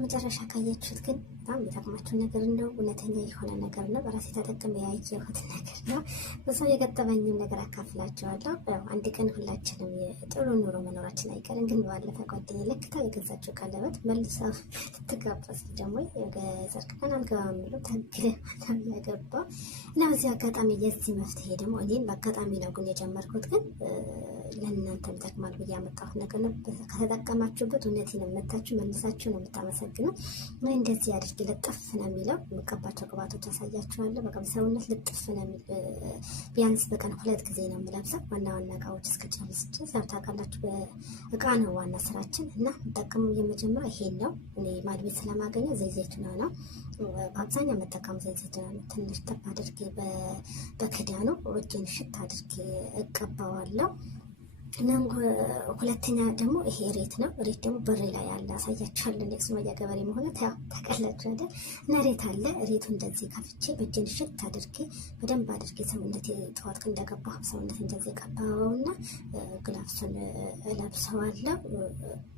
መጨረሻ ካያችሁት ግን በጣም የሚጠቅማችሁ ነገር እንደው እውነተኛ የሆነ ነገር ነው። በራሴ ተጠቅሜ ያየሁት ነገር ነው። በሰው የገጠመኝም ነገር አካፍላችኋለሁ። አንድ ቀን ሁላችንም ጥሩ ኑሮ መኖራችን አይቀርም። ግን ባለፈ ጓደኛዬ ለክታ የገዛችው ቀለበት መልሳ ልትጋባ ስትል ደግሞ ሰርግ ቀን አልገባም ብሎ ታግለ ያገባው እና በዚህ አጋጣሚ የዚህ መፍትሄ ደግሞ እኔም በአጋጣሚ ነው ግን የጀመርኩት ግን ለእናንተም ይጠቅማል ብዬ ያመጣሁት ነገር ነው። ከተጠቀማችሁበት እውነቴን መታችሁ መልሳችሁ ነው የምታመሰግነው። እንደዚህ አድርጌ ልጥፍ ነው የሚለው የምቀባቸው ቅባቶች አሳያችኋለሁ። በቃ ሰውነት ልጥፍ ነው የሚል ቢያንስ በቀን 2 ጊዜ ነው የምለብሰው። ዋና ዋና እቃዎች እስከጨርስ ድረስ ያው ታውቃላችሁ በእቃ ነው ዋና ስራችን እና የምጠቀመው የመጀመሪያ ይሄን ነው። እኔ ማድቤት ስለማገኘው ዘይቱና ነው በአብዛኛው መጠቀም ዘይቱና ነው። ትንሽ ጠብ አድርጌ በክዳኑ እጄን ሽት አድርጌ እቀባዋለሁ። እናም ሁለተኛ ደግሞ ይሄ ሬት ነው። ሬት ደግሞ በሬ ላይ ያለ አሳያችኋለሁ። ለሱማያ ገበሬ መሆኑ ታውቃላችሁ አይደል? እና ሬት አለ። ሬቱ እንደዚህ ከፍቼ በእጄን ሽት አድርጌ በደንብ አድርጌ ሰውነቴ ጠዋት እንደገባሁ ሰውነት እንደዚህ ቀባውና ግላፍሱን እለብሰዋለሁ።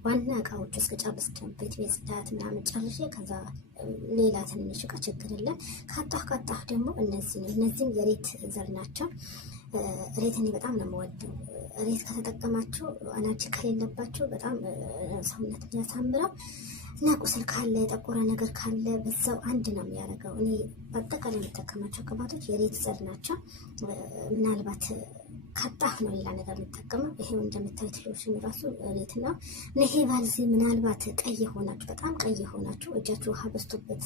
ዋና እቃዎች እስከጨርስ ቤት ጽዳት ምናምን ጨርሼ ከዛ ሌላ ትንሽ እቃ ችግር የለም። ካጣሁ ደግሞ እነዚህም የሬት ዘር ናቸው። ሬት እኔ በጣም ነው የምወደው። ሬት ከተጠቀማችሁ አላርጂ ከሌለባችሁ በጣም ሰውነት የሚያሳምረው እና ቁስል ካለ የጠቆረ ነገር ካለ በዛው አንድ ነው የሚያደርገው። እኔ በአጠቃላይ የምጠቀማቸው ቅባቶች የሬት ዘር ናቸው። ምናልባት ካጣህ ነው ሌላ ነገር የምጠቀመው። ይሄው እንደምታዩት ሎሽን ራሱ ሬት ነው። ይሄ ባልዚ ምናልባት ቀይ ሆናችሁ በጣም ቀይ ሆናችሁ እጃችሁ ውሃ በዝቶበት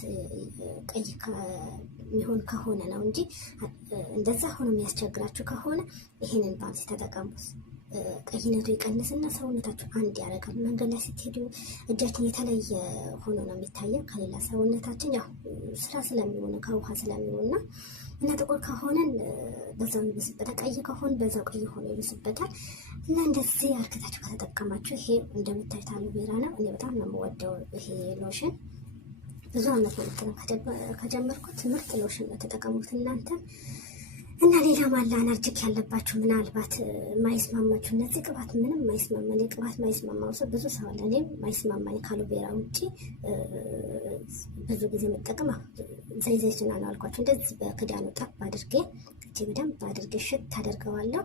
ቀይ የሚሆን ከሆነ ነው እንጂ እንደዛ ሆኖ የሚያስቸግራችሁ ከሆነ ይሄንን ባልዚ ተጠቀሙት። ቀይነቱ ይቀንስና ሰውነታችሁ አንድ ያደርጋል። መንገድ ላይ ስትሄዱ እጃችን የተለየ ሆኖ ነው የሚታየው ከሌላ ሰውነታችን ያው ስራ ስለሚሆነ ከውሃ ስለሚሆንና እና ጥቁር ከሆነን በዛው ይብስበታል፣ ቀይ ከሆነ በዛው ቀይ ሆኖ ይብስበታል። እና እንደዚህ አርክታችሁ ከተጠቀማችሁ ይሄ እንደምታዩት አሎቬራ ነው። እኔ በጣም ነው የምወደው ይሄ ሎሽን። ብዙ አመት ነው ከጀመርኩት ምርጥ ሎሽን ነው ተጠቀሙት እናንተ። እና ሌላ ማላ አለርጂክ ያለባችሁ ምናልባት ማይስማማችሁ እነዚህ ቅባት ምንም ማይስማማኝ ቅባት ማይስማማው ሰው ብዙ ሰው አለ። እኔም ማይስማማኝ ካሎቬራ ውጪ ብዙ ጊዜ መጠቀም ዘይቱና ነው አልኳችሁ። እንደዚህ በክዳኑ ጠብ አድርጌ በደንብ አድርጌ ሽት አደርገዋለሁ።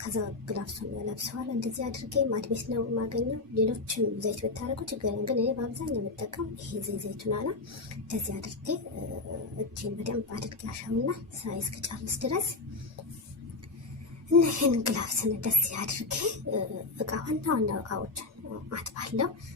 ከዛ ግላፍሱን ለብሰዋል። እንደዚህ አድርጌ ማድቤት ነው የማገኘው። ሌሎችም ዘይት ብታደርጉ ችግር ግን እኔ በአብዛኛው የምጠቀም ይሄ ዘይቱና ነው። እንደዚህ አድርጌ እጄን በደንብ አድርጌ አሻውና ስራ እስከጨርስ ድረስ እና ይሄን ግላፍስን እንደዚህ አድርጌ እቃ ዋና እቃዎችን አጥባለሁ።